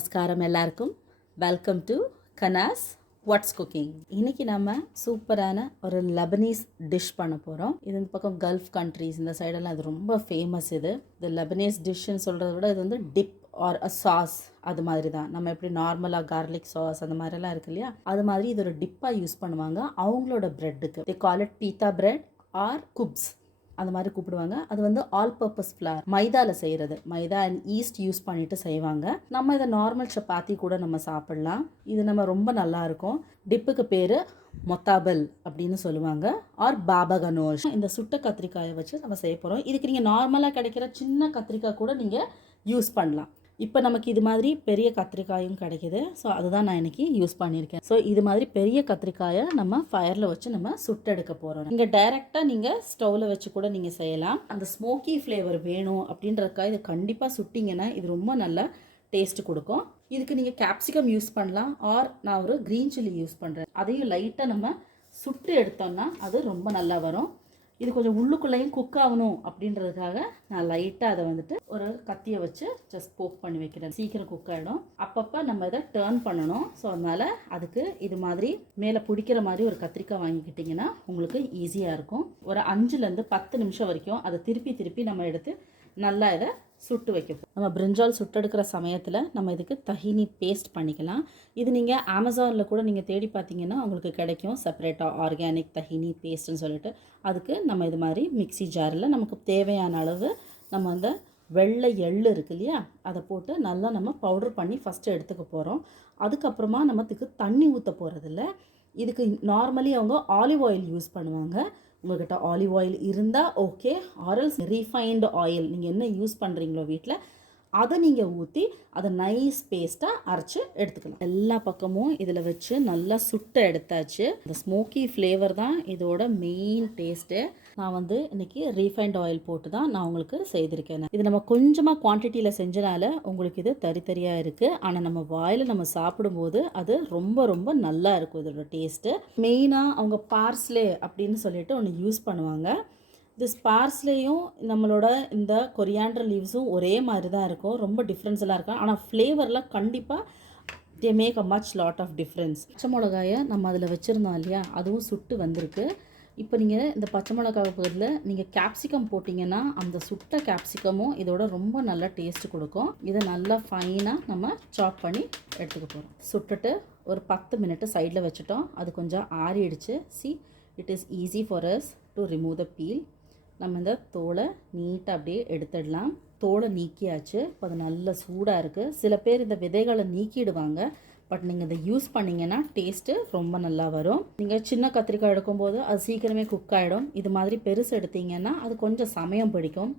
நமஸ்காரம் எல்லாருக்கும். Welcome to Kana's what's cooking. இன்னைக்கு நம்ம சூப்பரான ஒரு லெபனீஸ் டிஷ் பண்ண போகிறோம். இது இந்த பக்கம் கல்ஃப் கண்ட்ரீஸ் இந்த சைடெல்லாம் இது ரொம்ப ஃபேமஸ். இது லெபனீஸ் டிஷ்ஷுன்னு சொல்கிறத விட இது வந்து டிப் ஆர் அ சாஸ் அது மாதிரி தான். நம்ம எப்படி நார்மலாக கார்லிக் சாஸ் அந்த மாதிரிலாம் இருக்கு இல்லையா, அது மாதிரி இது ஒரு டிப்பாக யூஸ் பண்ணுவாங்க. அவங்களோட ப்ரெட்டுக்கு தே கால் இட் பீத்தா பிரெட் ஆர் குப்ஸ் அந்த மாதிரி கூப்பிடுவாங்க. அது வந்து ஆல் பர்பஸ் ஃப்ளார் மைதாவில் செய்கிறது. மைதா அண்ட் ஈஸ்ட் யூஸ் பண்ணிட்டு செய்வாங்க. நம்ம இதை நார்மல் சப்பாத்தி கூட நம்ம சாப்பிடலாம். இது நம்ம ரொம்ப நல்லா இருக்கும். டிப்புக்கு பேர் மொத்தாபல் அப்படின்னு சொல்லுவாங்க ஆர் பாபா கனோஷ். இந்த சுட்ட கத்திரிக்காயை வச்சு நம்ம செய்ய போகிறோம். இதுக்கு நீங்கள் நார்மலாக கிடைக்கிற சின்ன கத்திரிக்காய் கூட நீங்கள் யூஸ் பண்ணலாம். இப்போ நமக்கு இது மாதிரி பெரிய கத்திரிக்காயும் கிடைக்கிது. ஸோ அதுதான் நான் இன்றைக்கி யூஸ் பண்ணியிருக்கேன். ஸோ இது மாதிரி பெரிய கத்திரிக்காயை நம்ம ஃபயரில் வச்சு நம்ம சுட்டெடுக்க போகிறோம். இங்கே டைரெக்டாக நீங்கள் ஸ்டவ்வில் வச்சு கூட நீங்கள் செய்யலாம். அந்த ஸ்மோக்கி ஃப்ளேவர் வேணும் அப்படின்றதுக்காக இது கண்டிப்பாக சுட்டிங்கன்னா இது ரொம்ப நல்லா டேஸ்ட்டு கொடுக்கும். இதுக்கு நீங்கள் கேப்சிகம் யூஸ் பண்ணலாம் ஆர் நான் ஒரு க்ரீன் சில்லி யூஸ் பண்ணுறேன். அதையும் லைட்டாக நம்ம சுட்டு எடுத்தோம்னா அது ரொம்ப நல்லா வரும். இது கொஞ்சம் உள்ளுக்குள்ளேயும் குக் ஆகணும் அப்படின்றதுக்காக நான் லைட்டாக அதை வந்துட்டு ஒரு கத்தியை வச்சு ஜஸ்ட் போக் பண்ணி வைக்கிறேன். சீக்கிரம் குக் ஆகிடும். அப்பப்போ நம்ம இதை டேர்ன் பண்ணணும். ஸோ அதனால் அதுக்கு இது மாதிரி மேலே பிடிக்கிற மாதிரி ஒரு கத்திரிக்காய் வாங்கிக்கிட்டிங்கன்னா உங்களுக்கு ஈஸியாக இருக்கும். ஒரு 5லேருந்து 10 நிமிஷம் வரைக்கும் அதை திருப்பி நம்ம எடுத்து நல்லா இதை சுட்டு வைக்கப்போம். நம்ம பிரிஞ்சால் சுட்டெடுக்கிற சமயத்தில் நம்ம இதுக்கு தஹினி பேஸ்ட் பண்ணிக்கலாம். இது நீங்கள் அமேசானில் கூட நீங்கள் தேடி பார்த்தீங்கன்னா உங்களுக்கு கிடைக்கும் செப்பரேட்டாக ஆர்கானிக் தஹினி பேஸ்ட்டுன்னு சொல்லிட்டு. அதுக்கு நம்ம இது மாதிரி மிக்சி ஜாரில் நமக்கு தேவையான அளவு நம்ம அந்த வெள்ளை எள்ளு இருக்கு இல்லையா, அதை போட்டு நல்லா நம்ம பவுடர் பண்ணி ஃபஸ்ட்டு எடுத்துக்க போகிறோம். அதுக்கப்புறமா நம்ம இதுக்கு தண்ணி ஊற்ற போகிறதில்ல. இதுக்கு நார்மலி அவங்க ஆலிவ் ஆயில் யூஸ் பண்ணுவாங்க. உங்கள்கிட்ட ஆலிவ் ஆயில் இருந்தால் ஓகே, ஆரல்ஸ் ரீஃபைன்டு ஆயில் நீங்கள் என்ன யூஸ் பண்ணுறீங்களோ வீட்டில் அதை நீங்கள் ஊற்றி அதை நைஸ் பேஸ்ட்டாக அரைச்சி எடுத்துக்கலாம். எல்லா பக்கமும் இதில் வச்சு நல்லா சுட்ட எடுத்தாச்சு. இந்த ஸ்மோக்கி ஃப்ளேவர் தான் இதோட மெயின் டேஸ்ட்டு. நான் வந்து இன்றைக்கி ரீஃபைண்ட் ஆயில் போட்டு தான் நான் உங்களுக்கு செய்திருக்கேன். இது நம்ம கொஞ்சமாக குவான்டிட்டியில் செஞ்சனால உங்களுக்கு இது தரியாக இருக்குது. ஆனால் நம்ம வாயில் நம்ம சாப்பிடும்போது அது ரொம்ப ரொம்ப நல்லா இருக்கும் இதோட டேஸ்ட்டு. மெயினாக அவங்க பார்ஸ்லே அப்படின்னு சொல்லிட்டு ஒன்று யூஸ் பண்ணுவாங்க. திஸ் பார்ஸ்லேயும் நம்மளோட இந்த கொரியாண்டர் லீவ்ஸும் ஒரே மாதிரி தான் இருக்கும். ரொம்ப டிஃப்ரென்ஸ்லாம் இருக்கும். ஆனால் ஃப்ளேவரில் கண்டிப்பாக they make a much lot of difference. பச்சை மிளகாயை நம்ம அதில் வச்சுருந்தோம் இல்லையா, அதுவும் சுட்டு வந்திருக்கு. இப்போ நீங்கள் இந்த பச்சை மிளகாய் பதில் நீங்கள் கேப்சிகம் போட்டிங்கன்னா அந்த சுட்ட கேப்சிகமும் இதோட ரொம்ப நல்லா டேஸ்ட்டு கொடுக்கும். இதை நல்லா ஃபைனாக நம்ம சாப் பண்ணி எடுத்துக்க போகிறோம். சுட்டுட்டு ஒரு 10 மினிட்டு சைடில் வச்சுட்டோம். அது கொஞ்சம் ஆறிடுச்சு. It is easy for us to remove the peel. நம்ம இந்த தோலை நீட்டாக அப்படியே எடுத்துடலாம். தோலை நீக்கியாச்சு. இப்போ அது நல்ல சூடாக இருக்குது. சில பேர் இந்த விதைகளை நீக்கிடுவாங்க. பட் நீங்கள் இதை யூஸ் பண்ணிங்கன்னா டேஸ்ட்டு ரொம்ப நல்லா வரும். நீங்கள் சின்ன கத்திரிக்காய் எடுக்கும்போது அது சீக்கிரமே குக் ஆகிடும். இது மாதிரி பெருசு எடுத்தீங்கன்னா அது கொஞ்சம் சமயம் பிடிக்கும்.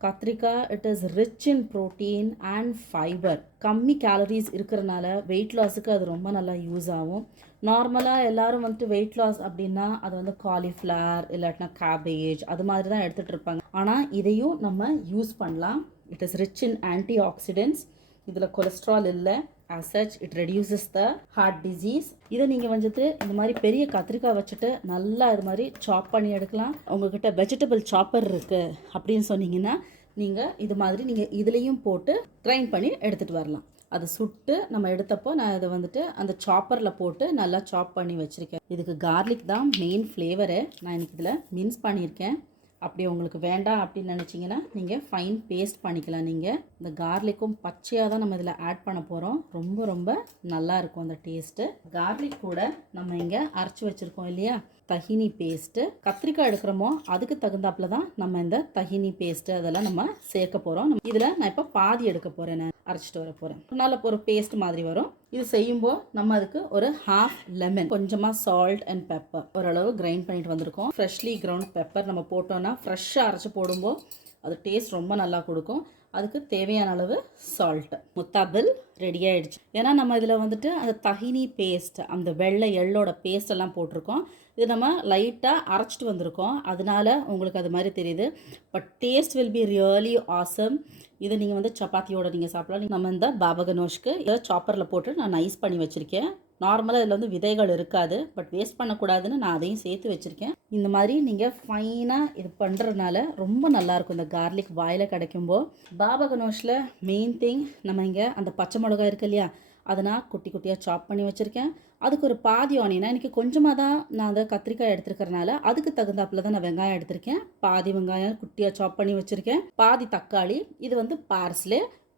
கத்திரிக்காய் it is rich in protein and fibre. கம்மி கேலரிஸ் இருக்கிறனால வெயிட் லாஸுக்கு அது ரொம்ப நல்லா யூஸ் ஆகும். நார்மலாக எல்லோரும் வந்துட்டு வெயிட் லாஸ் அப்படின்னா அது வந்து காலிஃப்ளவர் இல்லாட்டினா கேபேஜ் அது மாதிரி தான் எடுத்துகிட்டு இருப்பாங்க. ஆனால் இதையும் நம்ம யூஸ் பண்ணலாம். It is rich in anti oxidants. இதில் கொலஸ்ட்ரால் இல்லை. as such it reduces the heart disease. இதை நீங்கள் வந்துட்டு இந்த மாதிரி பெரிய கத்திரிக்காய் வச்சுட்டு நல்லா இது மாதிரி சாப் பண்ணி எடுக்கலாம். உங்கள்கிட்ட வெஜிடபிள் சாப்பர் இருக்குது அப்படின்னு சொன்னீங்கன்னா நீங்கள் இது மாதிரி நீங்கள் இதுலேயும் போட்டு கிரைண்ட் பண்ணி எடுத்துகிட்டு வரலாம். அதை சுட்டு நம்ம எடுத்தப்போ நான் இதை வந்துட்டு அந்த சாப்பரில் போட்டு நல்லா சாப் பண்ணி வச்சுருக்கேன். இதுக்கு கார்லிக் தான் மெயின் ஃப்ளேவரு. நான் இன்றைக்கி இதில் மின்ஸ் பண்ணியிருக்கேன். அப்படி உங்களுக்கு வேண்டாம் அப்படின்னு நினச்சிங்கன்னா நீங்கள் ஃபைன் பேஸ்ட் பண்ணிக்கலாம். நீங்கள் இந்த கார்லிக்கும் பச்சையாக தான் நம்ம இதில் ஆட் பண்ண போகிறோம். ரொம்ப ரொம்ப நல்லாயிருக்கும் அந்த டேஸ்ட்டு. கார்லிக் கூட நம்ம இங்கே அரைச்சி வச்சுருக்கோம் இல்லையா தஹினி பேஸ்ட்டு. கத்திரிக்காய் எடுக்கிறோமோ அதுக்கு தகுந்தாப்பில் தான் நம்ம இந்த தஹினி பேஸ்ட்டு அதெல்லாம் நம்ம சேர்க்க போகிறோம். இதில் நான் இப்போ பாதி எடுக்க போகிறேன். நான் அரைச்சிட்டு வர போகிறேன். நல்ல ஒரு பேஸ்ட் மாதிரி வரும். இது செய்யும்போது நம்ம அதுக்கு ஒரு ஹாஃப் லெமன், கொஞ்சமாக சால்ட் அண்ட் பெப்பர் ஓரளவு கிரைண்ட் பண்ணிட்டு வந்திருக்கோம். ஃப்ரெஷ்லி கிரவுண்ட் பெப்பர் நம்ம போட்டோன்னா ஃப்ரெஷ்ஷாக அரைச்சி போடும்போது அது டேஸ்ட் ரொம்ப நல்லா கொடுக்கும். அதுக்கு தேவையான அளவு சால்ட்டு. முத்தாபில் ரெடி ஆகிடுச்சு. ஏன்னா நம்ம இதில் வந்துட்டு அந்த தஹினி பேஸ்ட் அந்த வெள்ளை எள்ளோட பேஸ்ட் எல்லாம் போட்டிருக்கோம். இது நம்ம லைட்டாக அரைச்சிட்டு வந்திருக்கோம். அதனால உங்களுக்கு அது மாதிரி தெரியுது. But taste will be really awesome. இதை நீங்கள் வந்து சப்பாத்தியோட நீங்கள் சாப்பிடலாம். நம்ம இந்த பாபா கனோஷ்க்கு இதை சாப்பரில் போட்டு நான் நைஸ் பண்ணி வச்சுருக்கேன். நார்மலாக இதில் வந்து விதைகள் இருக்காது, பட் வேஸ்ட் பண்ணக்கூடாதுன்னு நான் அதையும் சேர்த்து வச்சுருக்கேன். இந்த மாதிரி நீங்கள் ஃபைனாக இது பண்ணுறதுனால ரொம்ப நல்லாயிருக்கும் இந்த கார்லிக் வாயில் கிடைக்கும்போது. பாபா கனோஷில் மெயின் திங் நம்ம இங்கே அந்த பச்சை மிளகாய் இருக்கு இல்லையா, அதை நான் குட்டி குட்டியாக சாப் பண்ணி வச்சுருக்கேன். அதுக்கு ஒரு பாதி ஆனியனா இன்றைக்கி கொஞ்சமாக தான் நான் அந்த கத்திரிக்காய் எடுத்துருக்கறனால அதுக்கு தகுந்தாப்பில் தான் நான் வெங்காயம் எடுத்திருக்கேன். பாதி வெங்காயம் குட்டியாக சாப் பண்ணி வச்சுருக்கேன். பாதி தக்காளி. இது வந்து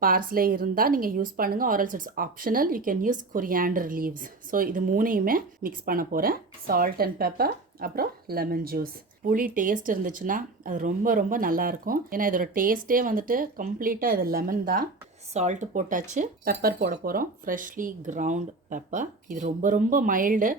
பார்ஸ்லே இருந்தால் நீங்கள் யூஸ் பண்ணுங்கள், or else it's optional. You can use coriander leaves. So இது மூணையுமே மிக்ஸ் பண்ண போகிறேன். சால்ட் அண்ட் பெப்பர், அப்புறம் லெமன் ஜூஸ். புளி டேஸ்ட் இருந்துச்சுன்னா அது ரொம்ப ரொம்ப நல்லாயிருக்கும். ஏன்னா இதோட டேஸ்ட்டே வந்துட்டு கம்ப்ளீட்டாக இது லெமன் தான். சால்ட்டு போட்டாச்சு, பெப்பர் போட போகிறோம், ஃப்ரெஷ்லி கிரவுண்ட் பெப்பர். இது ரொம்ப ரொம்ப மைல்டு.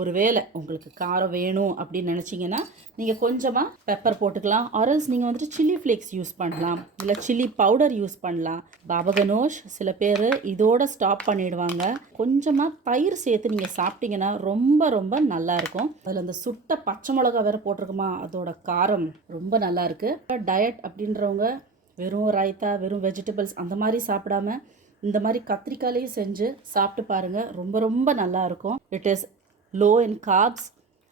ஒருவேளை உங்களுக்கு காரம் வேணும் அப்படின்னு நினச்சிங்கன்னா நீங்கள் கொஞ்சமாக பெப்பர் போட்டுக்கலாம், ஆர்எல்ஸ் நீங்கள் வந்துட்டு சில்லி ஃப்ளேக்ஸ் யூஸ் பண்ணலாம், இல்லை சில்லி பவுடர் யூஸ் பண்ணலாம். பாபா கனோஷ் சில பேர் இதோட ஸ்டாப் பண்ணிடுவாங்க. கொஞ்சமாக தயிர் சேர்த்து நீங்கள் சாப்பிட்டீங்கன்னா ரொம்ப ரொம்ப நல்லாயிருக்கும். அதில் அந்த சுட்ட பச்சை மிளகா வேறு போட்டிருக்குமா, அதோட காரம் ரொம்ப நல்லாயிருக்கு. டயட் அப்படின்றவங்க வெறும் ரைத்தா, வெறும் வெஜிடபிள்ஸ் அந்த மாதிரி சாப்பிடாம இந்த மாதிரி கத்திரிக்காயிலையும் செஞ்சு சாப்பிட்டு பாருங்கள். ரொம்ப ரொம்ப நல்லாயிருக்கும். It is low in corps.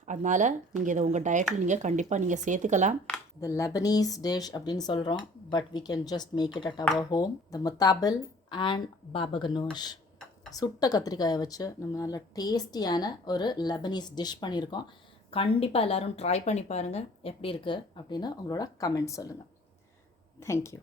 அதனால் நீங்கள் இதை உங்கள் டயட்டில் நீங்கள் கண்டிப்பாக நீங்கள் சேர்த்துக்கலாம். இந்த லெபனீஸ் டிஷ் அப்படின்னு சொல்கிறோம், but we can just make it at our home. the முத்தாபில் அண்ட் பாபா கனோஷ் சுட்ட கத்திரிக்காயை வச்சு நம்ம நல்ல டேஸ்டியான ஒரு லெபனீஸ் டிஷ் பண்ணியிருக்கோம். கண்டிப்பாக எல்லோரும் ட்ரை பண்ணி பாருங்கள் எப்படி இருக்குது அப்படின்னு உங்களோட கமெண்ட் சொல்லுங்கள். தேங்க்யூ.